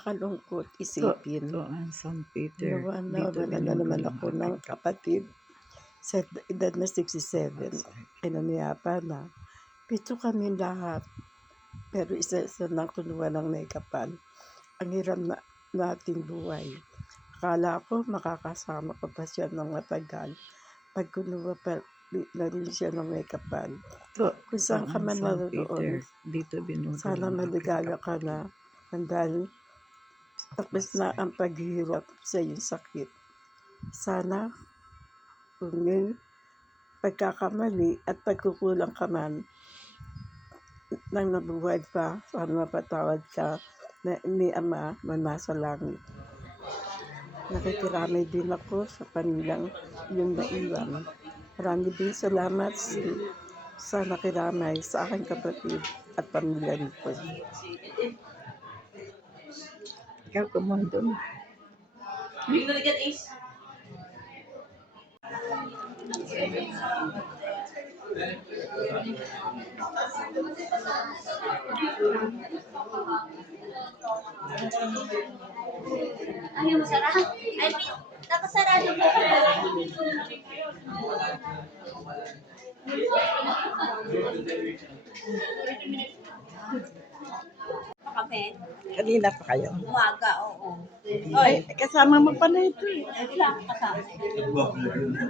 Nakakalungkot isipin San Peter. nawala na naman ako ng kapatid sa edad na 67. Inaniyapa na. 7 kami lahat. Pero isa-isa lang kinuha ng may kapal. Ang hirap nating buhay. Akala ko makakasama ko pa siya ng matagal. Pag kinuha pa na rin siya ng may kapal. Kung saan ka man naroon, sana maligaya ka na. Dahil tapos na ang paghihirap sa iyong sakit. Sana kung may pagkakamali at pagkukulang ka man nang nabubuhay pa, sana mapatawad ka na ni Ama na nasa langit. Nakikiramay din ako sa pamilyang iyong naiwan. Marami din salamat sa nakiramay sa aking kapatid at pamilya nito. Ikaw kumundo. Ayaw mo sarap? Ay, nakasarado po. Kape? Kanina pa kayo. Umaga, oo. Ay, kasama mo pala ito. Ay, wala akong kasama.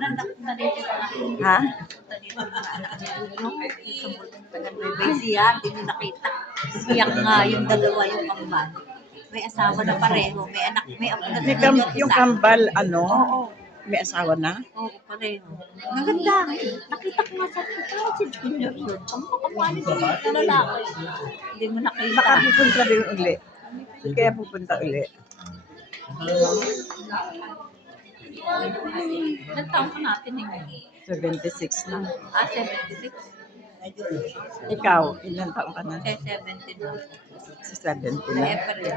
Nandang dito mga Ha? dito mga anak ni Puno. Sa mulong taga-Nueva Ecija, hindi mo nakita. Iyak nga yung dalawa yung kambal. May asawa na pareho, may anak, may apo na Yung kambal, Oo. may asawa na? Oo, pareho. Ang ganda. Nakita ko nga sa si Junior yun. Ang kapapali ko na lalaki. Hindi mo nakita. Baka pupunta rin uli. Kaya pupunta uli. Ilan taon ka natin eh? 76 na. 76? Ikaw, ilan taong ka na? Kasi 70 na. Sa 70 Sa na. April.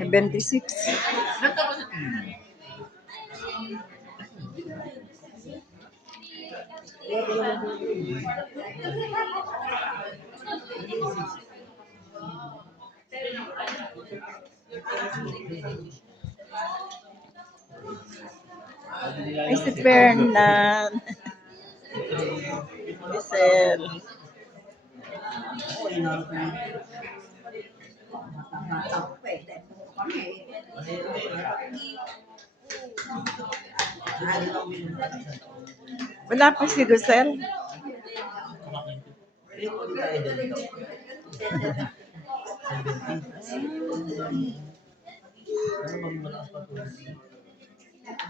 May 26. Ay, si Fernan. Giselle. Wala pa si Giselle.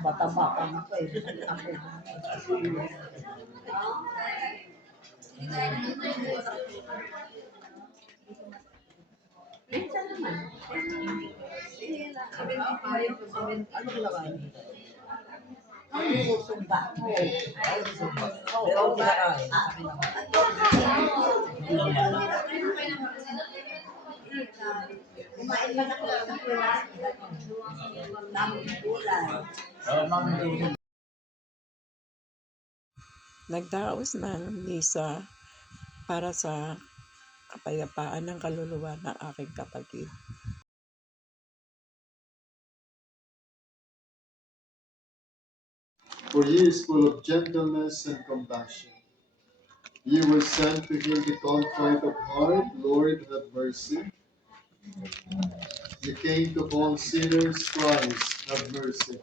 Bata-bata na ko eh. Minsan naman. Ano kailangan dito? Sumba. Pero kumain ba na ko sa kulas? Daming gulay. Nagdaos ng misa para sa kapayapaan ng kaluluwa ng aking kapatid. For he is full of gentleness and compassion. You were sent to heal the contrite of heart. Lord, have mercy. You came to call sinners. Christ, have mercy.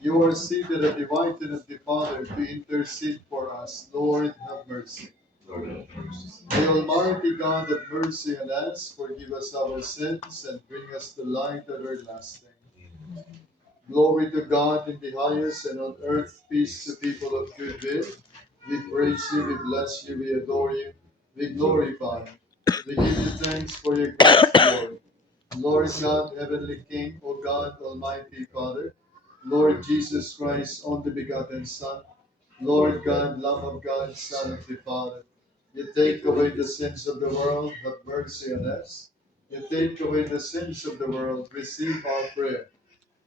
You are seated at the right hand of the Father to intercede for us. Lord, have mercy. The Almighty God, have mercy on us, forgive us our sins, and bring us to life everlasting. Glory to God in the highest, and on earth peace to people of good will. We praise you, we bless you, we adore you, we glorify you. We give you thanks for your grace, Lord. Lord God, Heavenly King, O God, Almighty Father, Lord Jesus Christ, only begotten Son, Lord God, Lamb of God, Son of the Father. You take away the sins of the world, have mercy on us. You take away the sins of the world, receive our prayer.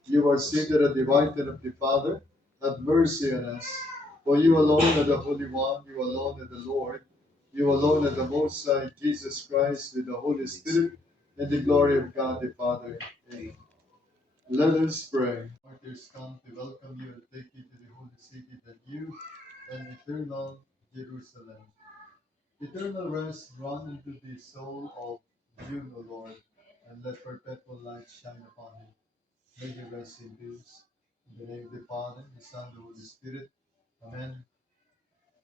You are seated at the right hand of the Father. have mercy on us. For you alone are the Holy One, you alone are the Lord, you alone are the Most High, Jesus Christ, with the Holy Spirit, and the glory of God the Father. Amen. Let us pray. Martyrs come to welcome you and take you to the holy city, the new and eternal Jerusalem. Eternal rest run into the soul of you, O Lord, and let perpetual light shine upon him. May he rest in peace. In the name of the Father, the Son, and the Holy Spirit. Amen.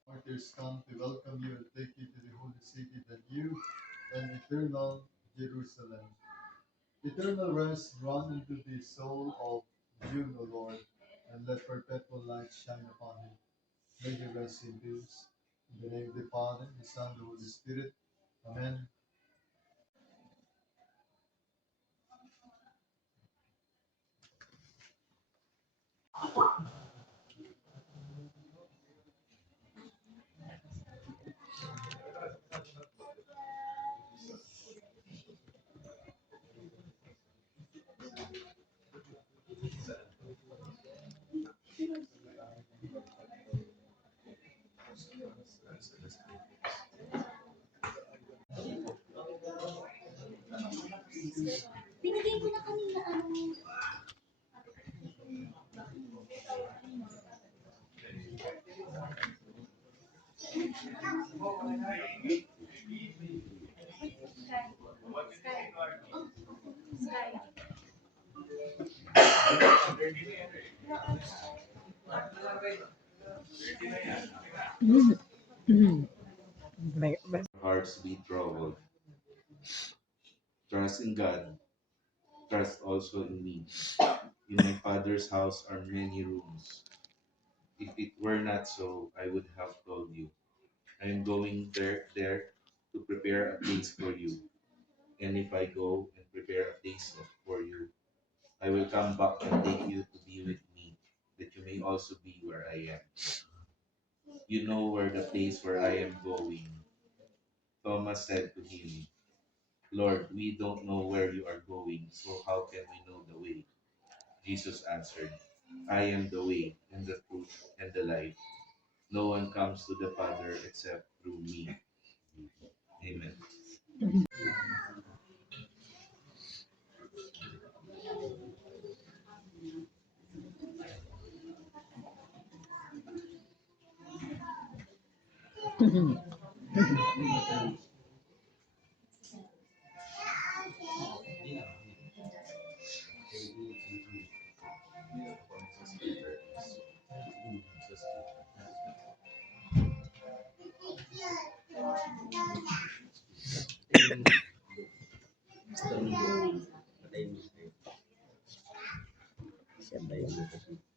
Martyrs come to welcome you and take you to the holy city, the new and eternal Jerusalem. Eternal rest run into the soul of you, O Lord, and let perpetual light shine upon him. May he rest in peace. In the name of the Father, the Son, and the Holy Spirit. Amen. Binigay ko na kanina ano. Hearts be troubled. Trust in God, trust also in me. In my Father's house are many rooms. If it were not so, I would have told you. I am going there to prepare a place for you. And if I go and prepare a place for you, I will come back and take you to be with me, that you may also be where I am. You know where the place where I am going. Thomas said to him, Lord, we don't know where you are going, so how can we know the way? Jesus answered, I am the way, and the truth, and the life. No one comes to the Father except through me. Amen. Siya ba yun?